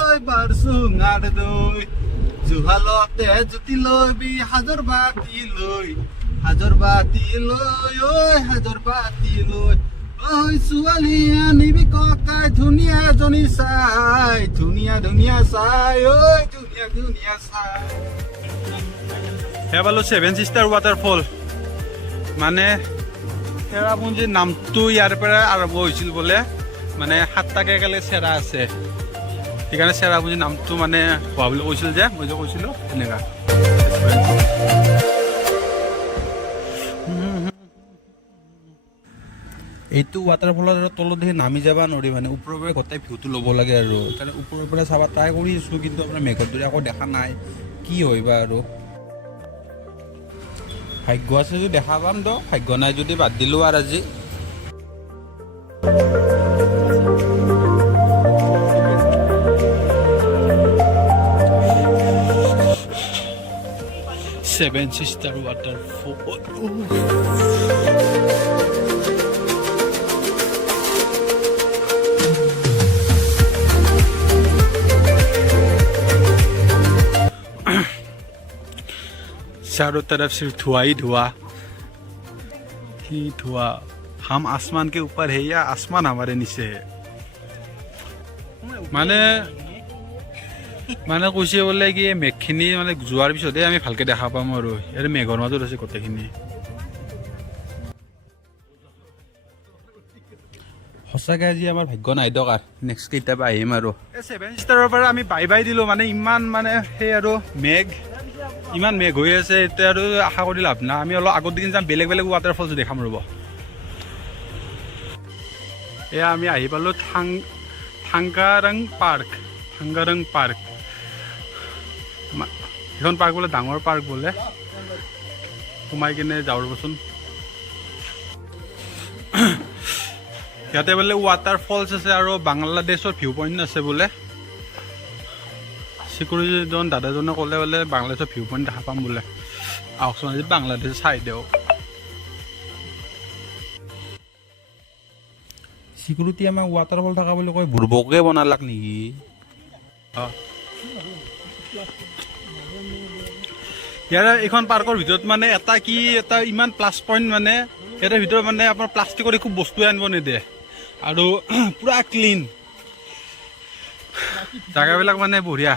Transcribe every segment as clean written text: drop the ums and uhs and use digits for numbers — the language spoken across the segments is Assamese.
lôi bờ sung ngà đôi dù hà lọt để dù ti lôi bi hajar ba ti lôi ôi hajar ba ti lôi ôi sualia ni bi ko kai dunia joni sai dunia sai ôi dunia sai হেবালো সেভেন সিস্টার ওয়াটারফল মানে চেৰাপুঞ্জীৰ নামটো ইয়াৰ পৰা আৰম্ভ হৈছিল বোলে মানে 7টাকে একেলগে চেৰা আছে সেইকাৰণে চেৰাপুঞ্জীৰ নামটো মানে হোৱা বুলি কৈছিল যে মই যে কৈছিলোঁ এনেকুৱা এইটো ৱাটাৰফলৰ তলত নামি যাব নোৱাৰি মানে ওপৰৰ পৰা গোটেই ভিউটো ল'ব লাগে আৰু সেইকাৰণে ওপৰৰ পৰা চাব ট্ৰাই কৰি আছোঁ কিন্তু আপোনাৰ মেঘৰ দৰে আকৌ দেখা নাই কি হয় বা আৰু ভাগ্য আছে যদি দেখা পাম তো ভাগ্য নাই যদি বাদ দিলোঁ আৰু আজি সেভেন সিস্টার ওয়াটারফল चारों तरफ सिर्फ धुआं ही धुआं हम आसमान के ऊपर है या आसमान हमारे नीचे है মানে কৈছে বোলে কি মেঘখিনি মানে যোৱাৰ পিছতহে আমি ভালকে দেখা পাম আৰু ইয়াৰ মেঘৰ মাজত আছে গোটেইখিনি সঁচাকৈ আজি আমাৰ ভাগ্য নাই দৰকাৰ নেক্সট কেতিয়াবা আহিম আৰু এই সেভেন ষ্টাৰৰ পৰা আমি বাই দিলোঁ মানে ইমান মানে সেই আৰু ইমান মেঘ হৈ আছে এতিয়া আৰু আশা কৰি লাভ নাই আমি অলপ আগত দিন যাম বেলেগ ৱাটাৰফলছ দেখাম ৰ'ব এয়া আমি আহি পালোঁ থাংগাৰাং পাৰ্ক সেইখন পাৰ্ক বোলে ডাঙৰ পাৰ্ক বোলে সোমাই কিনে যাওঁ ৰ'বচোন ইয়াতে বোলে ৱাটাৰফলছ আছে আৰু বাংলাদেশৰ ভিউ পইণ্ট আছে বোলে চিকিউৰিটিজন দাদাজনে ক'লে বোলে বাংলাদেশৰ ভিউ পইণ্ট দেখা পাম বোলে আহকচোন আজি বাংলাদেশ চাই দিওঁ চিকিউৰিটি আমাক ৱাটাৰফল থকা বুলি কয় বুৰ্বকে বনালাক নেকি ইয়াৰ এইখন পাৰ্কৰ ভিতৰত মানে এটা ইমান প্লাছ পইণ্ট মানে ইয়াৰ ভিতৰত মানে আপোনাৰ প্লাষ্টিকৰ একো বস্তুৱে আনিব নিদিয়ে আৰু পুৰা ক্লিন জাগাবিলাক মানে বঢ়িয়া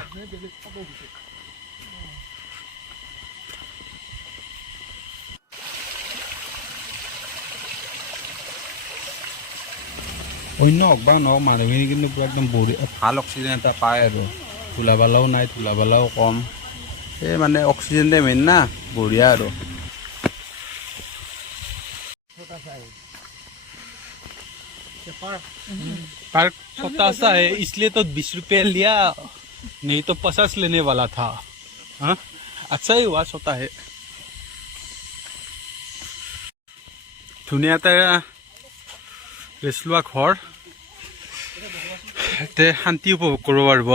অন্য হওক বা নহওক মানুহখিনি কিন্তু পুৰা একদম বঢ়িয়া ভাল অক্সিজেন এটা পায় আৰু ধূলা-বালাও নাই ধূলা-বালাও কম এই মানে অক্সিজেনটোৱে মেইন না বঢ়িয়া আৰু पार्क छोटा सा है इसलिए तो 20 रुपये लिया नहीं तो 50 लेने वाला था हाँ अच्छा ही हुआ छोटा है धुनिया ৰেষ্ট লোৱা ঘৰ ইয়াতে শান্তি উপভোগ কৰিব পাৰিব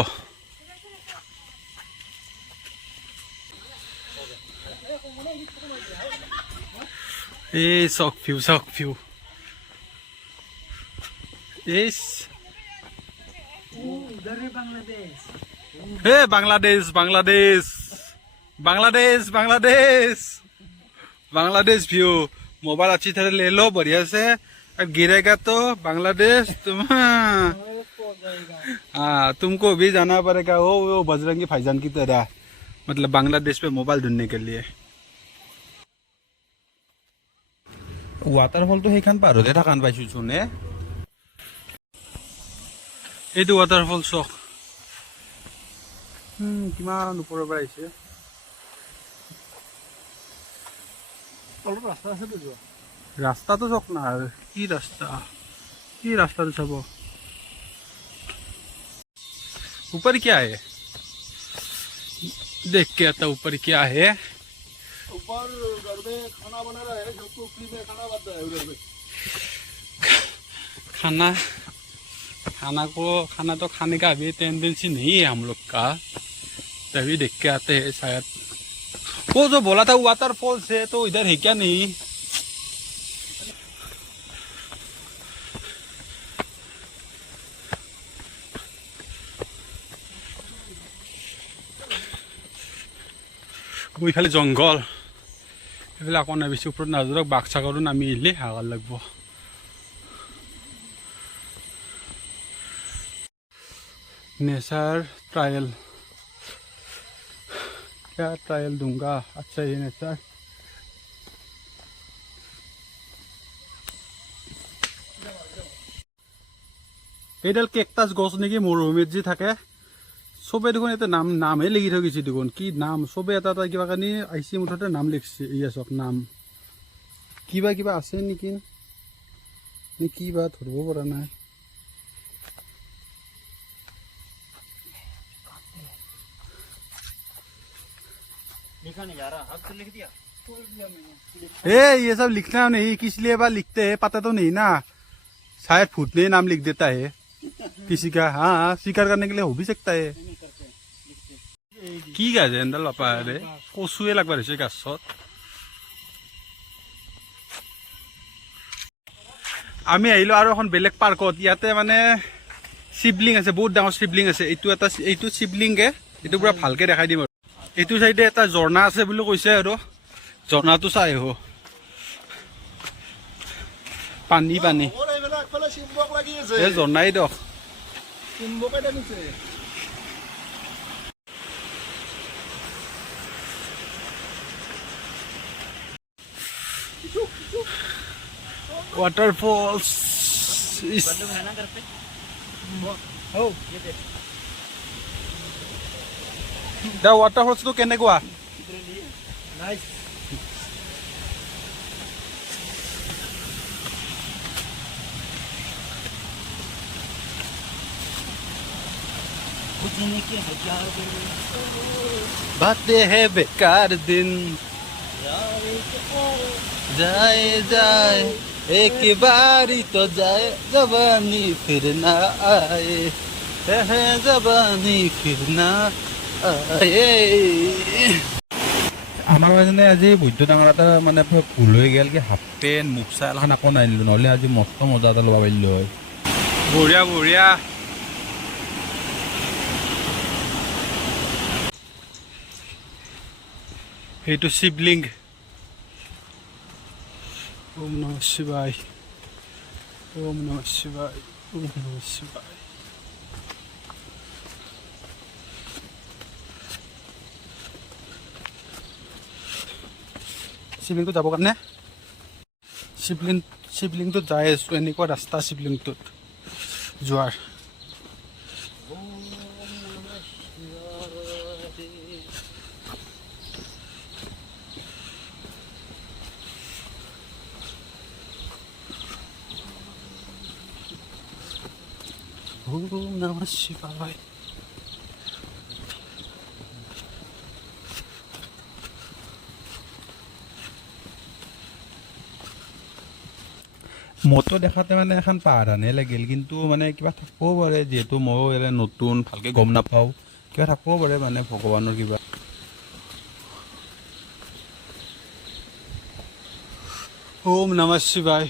এই চক ভিউ Yes. उधर है Bangladesh. Hey Bangladesh view mobile अच्छी तरह ले लो बढ़िया से अब गिरेगा तो बांग्लादेश तुमको भी जाना पड़ेगा वो बजरंगी भाईजान की तरह मतलब बांग्लादेश पे मोबाइल ढूंढने के लिए वाटरफल तो সেইখান পাৰতে থাকান পাইছো চোনে এইটো ৱাটাৰফল চক কিমান ওপৰৰ পৰা আহিছে ৰাস্তা আছে তো ৰাস্তাটো চক না কি ৰাস্তাটো চাব ऊपर क्या है देख के आता ऊपर क्या है ऊपर घर में खाना बना रहा है जो टोकरी में खाना बनता है उधर में खाना तो खाने का अभी टेंडेंसी नहीं है हम लोग का तभी देख के आते हैं शायद वो जो बोला था वाटरफॉल से तो इधर है क्या नहीं ইফালে জংঘল এইফালে আকৌ নাই বেছি ওপৰত নাযাওক বাঘ চাগৰো নামি আহিলে হাগাৰ লাগব नेचर ट्रायल क्या ट्रायल दूंगा अच्छा ये नेचर এইডাল কেকটাছ গছ নেকি মৰুভূমিত যি থাকে সবে দেখোন এটা নাম নামহে লিখি থৈ গৈছে দেখোন কি নাম সবে এটা এটা কিবা কানি আইচি মুঠতে নাম লিখছে ইয়া চক নাম কিবা কিবা আছে নেকি নে কিবা ধৰিব পৰা নাই लिखा नहीं जा रहा अब तो लिख दिया ये सब लिखना नहीं किस लिए बार लिखते हैं पता तो नहीं ना शायद फूटने नाम लिख देता है किसी का हाँ स्वीकार करने के लिए हो भी सकता है की गाज एंडल बापा रे कचुए लगवा रही गाছত আমি আহিলো আৰু এখন বেলেগ পাৰ্কত ইয়াতে মানে শিৱলিং আছে বহুত ডাঙৰ শিৱলিং আছে এইটো শিৱলিংগে এইটো পুৰা ভালকে দেখাই দিম এইটো সাইডে এটা ঝৰ্ণা আছে বুলি কৈছে আৰু ঝৰ্ণাটো চাই আহো পানী পানী এই ঝৰ্ণাই দক waterfalls is oh the waterfalls to kenegua nice कुछ नहीं किया हजार बातें है बेकार दिन जाए जाए एक बारी तो जाए जवानी फिर ना आए है जवानी फिर ना आए আমাৰ মানে আজি বৈদ্য ডাঙৰ এটা মানে ভুল হৈ গেল কি হাফ পেণ্ট মুখচা এখন আকৌ নানিলো নহ'লে আজি মস্ত মজা এটা ল'ব পাৰিলো হয় বঢ়িয়া বঢ়িয়া সেইটো শিৱলিংগ ओम नमः शिवाय ओम नमः शिवाय ओम नमः शिवाय शिवलिंग যাব কাৰণে শিৱলিংটো যাই আছো এনেকুৱা ৰাস্তা শিৱলিংটোত যোৱাৰ ओम नमः शिवाय মতো দেখাতে মানে এখন পাহাৰ আনে লাগিল কিন্তু মানে কিবা থাকিবও পাৰে যেহেতু ময়ো এনে নতুন ভালকে গম নাপাওঁ কিবা থাকিবও পাৰে মানে ভগৱানৰ কিবা ओम नमः शिवाय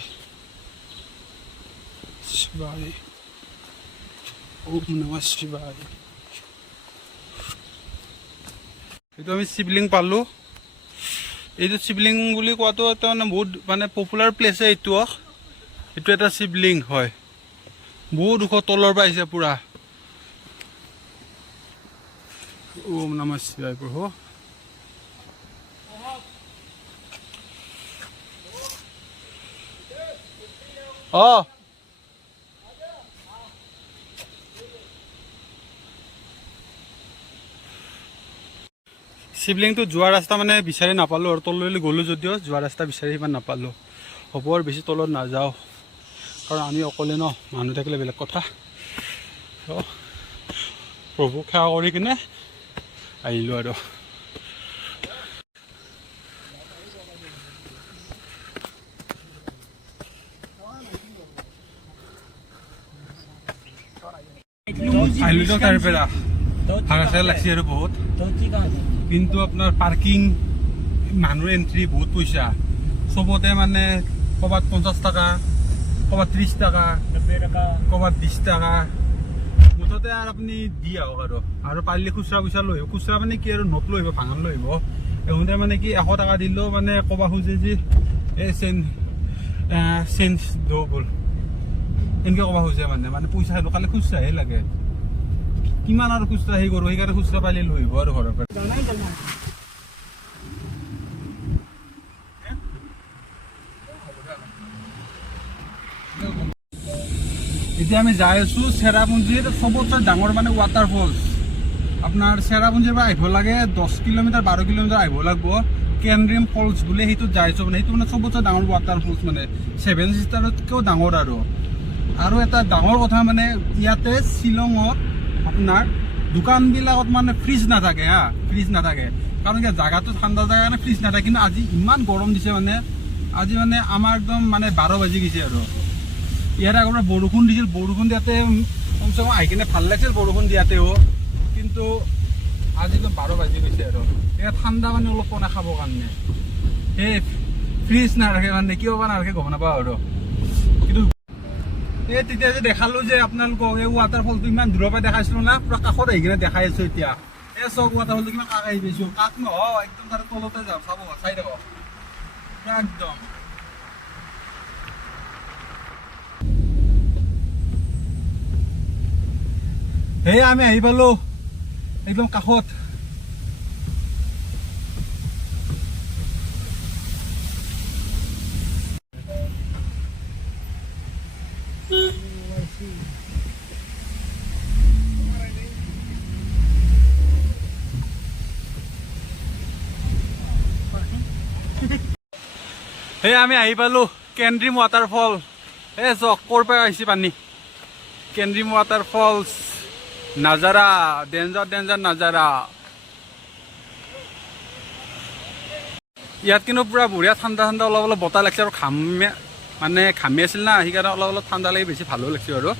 शिवाय ओम नमः शिवाय এইটো আমি শিৱলিং পালো এইটো শিৱলিং বুলি কোৱাটো এটা মানে বহুত মানে পপুলাৰ প্লেচ এইটো এইটো এটা শিৱলিং হয় বহুত ওখ তলৰ পৰা আহিছে পুৰা ওম নমঃ শিৱায় প্ৰভু শিৱলিংটো যোৱা ৰাস্তা মানে বিচাৰি নাপালো আৰু তললৈ গ'লো যদিও যোৱা ৰাস্তা বিচাৰি ইমান নাপালো হ'ব আৰু বেছি তলত নাযাওঁ কাৰণ আমি অকলে ন মানুহ থাকিলে বেলেগ কথা প্ৰভুক সেৱা কৰি কিনে আহিলোঁ আৰু আহিলোঁ তাৰ পৰা ভাড়া চাড়া লাগছে আৰু বহুত কিন্তু আপোনাৰ পাৰ্কিং মানুহৰ এণ্ট্ৰি বহুত পইচা চবতে মানে ক'ৰবাত 50 টকা ক'ৰবাত 30 টকা ক'ৰবাত 20 টকা মুঠতে আৰু আপুনি দি আহক আৰু পাৰিলে খুচুৰা পইচা লৈ আহিব খুচুৰা মানে কি আৰু নোট লৈ আহিব ভাঙন লৈ আহিব সিহঁতে মানে কি 100 টকা দিলেও মানে ক'ব খোজে যে এই চেঞ্জ দ'বল এনেকৈ ক'ব খোজে মানে পইচা খালি খুচৰাহে লাগে কিমান আৰু খুচৰা হেৰি কৰোঁ সেইকাৰণে খুচৰা পালে লৈ আহিব আৰু ঘৰৰ পৰা এতিয়া আমি যাই আছোঁ চেৰাপুঞ্জীৰ চবতছে ডাঙৰ মানে ৱাটাৰফলছ আপোনাৰ চেৰাপুঞ্জীৰ পৰা আহিব লাগে 10 কিলোমিটাৰ 12 কিলোমিটাৰ আহিব লাগিব কেন্দ্ৰিম ফলছ বুলি সেইটোত যাই আছোঁ মানে সেইটো মানে চবতছে ডাঙৰ ৱাটাৰফলছ মানে 7 ছিষ্টাৰতকৈও ডাঙৰ আৰু এটা ডাঙৰ কথা মানে ইয়াতে শ্বিলঙত আপোনাৰ দোকানবিলাকত মানে ফ্ৰিজ নাথাকে ফ্ৰিজ নাথাকে কাৰণ কি জাগাটো ঠাণ্ডা জাগা কাৰণে ফ্ৰিজ নাথাকে কিন্তু আজি ইমান গৰম দিছে মানে আজি মানে আমাৰ একদম মানে 12 বাজি গৈছে আৰু ইয়াৰ আগৰ বৰষুণ দিছিল বৰষুণ দিয়াতে কমচে কম আহি কিনে ভাল লাগিছিল বৰষুণ দিয়াতেও কিন্তু আজি একদম 12 বাজি গৈছে আৰু এতিয়া ঠাণ্ডা মানে অলপ কণা খাবৰ কাৰণে সেই ফ্ৰিজ নাৰাখে মানে কিয় বা নাৰাখে গম নাপাওঁ আৰু কিন্তু এই তেতিয়া যে দেখালোঁ যে আপোনালোকক এই ৱাটাৰফলটো ইমান দূৰৰ পৰা দেখাইছিলোঁ না পুৰা কাষত আহি কিনে দেখাই আছোঁ এতিয়া এই চব ৱাটাৰফলটো কিমান কাষ আহি পাইছোঁ কাষ নহয় একদম তাৰে তলতে যাওঁ চাব চাই থাকক পুৰা একদম সেই আমি আহি পালোঁ একদম কাষত সেই আমি আহি পালোঁ কেন্দ্ৰিম ৱাটাৰফল এই চক ক'ৰ পৰা আহিছে পানী কেন্দ্ৰিম ৱাটাৰফলছ নাজাৰা ডেঞ্জাৰ নাজাৰা ইয়াত কিন্তু পুৰা বঢ়িয়া ঠাণ্ডা অলপ বতাহ লাগিছে আৰু ঘামি আছিল না সেইকাৰণে অলপ ঠাণ্ডা লাগি বেছি ভালো লাগিছে আৰু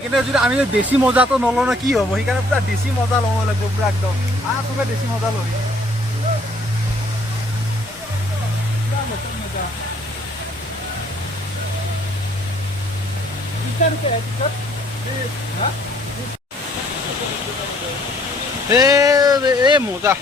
কিন্তু যদি আমি বেছি মজাটো নলওঁ ন কি হ'ব সেইকাৰণে পুৰা বেছি মজা ল'ব লাগিব পুৰা একদম চবে বেছি মজা ল'ব মজা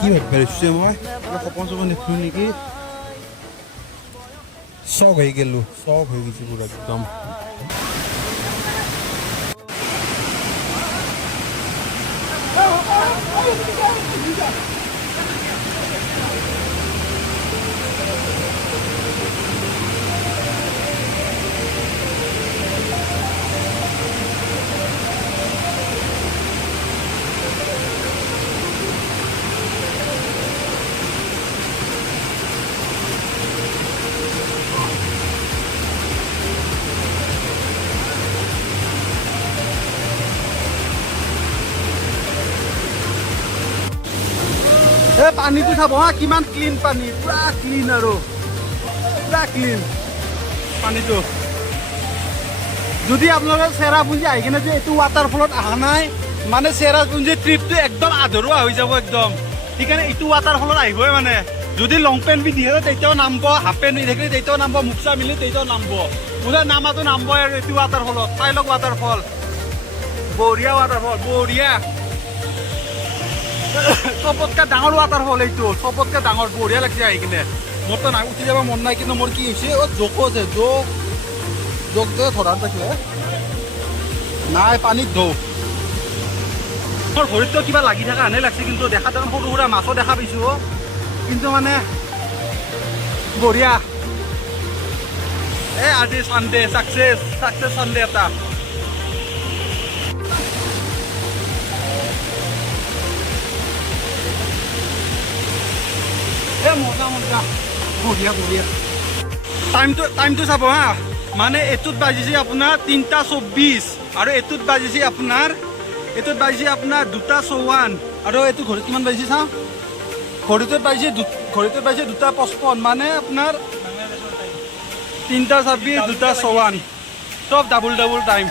কি ভাবিছে মই সপোন চপন দেখোঁ নেকি চব হৈ গ'লোঁ চব হৈ গৈছে পুৰা একদম পানীটো চাব হা কিমান ক্লিন পানী পুৰা ক্লিন আৰু পুৰা ক্লিন পানীটো যদি আপোনালোকে চেৰাপুঞ্জী আহি কিনে যে এইটো ৱাটাৰফলত অহা নাই মানে চেৰাপুঞ্জী ট্ৰিপটো একদম আধৰুৱা হৈ যাব একদম সেইকাৰণে এইটো ৱাটাৰফলত আহিবই মানে যদি লং পেণ্ট পিন্ধি থাকে তেতিয়াও নামিব হাফ পেণ্ট পিন্ধি থাকিলে তেতিয়াও নামিব মুখচা মিলি তেতিয়াও নামিব বোলে নামাটো নামিবই আৰু এইটো ৱাটাৰফলত চাই লওক ৱাটাৰফল বঢ়িয়া ৱাটাৰফল বঢ়িয়া চবতকৈ ডাঙৰ ৱাটাৰফল এইটো চবতকৈ ডাঙৰ বঢ়িয়া লাগিছে আহি কিনে মোৰতো নাই উঠি যাব মন নাই কিন্তু মোৰ কি হৈছে জোকো আছে জোক যে ধৰাত পাইছোঁ নাই পানীত ধৌ মোৰ ভৰিততো কিবা লাগি থকা হেনে লাগছে কিন্তু দেখাত সৰু সুৰা মাছো দেখা পাইছোঁ কিন্তু মানে বঢ়িয়া আজি চানডে চাকচেছ চানডে এটা মজা মজা বঢ়িয়া বঢ়িয়া টাইমটো চাব হা মানে এইটোত বাজিছে আপোনাৰ 3:24 আৰু এইটোত বাজিছে আপোনাৰ 2:54 আৰু এইটো ঘড়ীত কিমান বাজিছে চাওঁ ঘড়ীটোত বাজিছে 2:55 মানে আপোনাৰ 3:26 2:54 চব ডাবল টাইম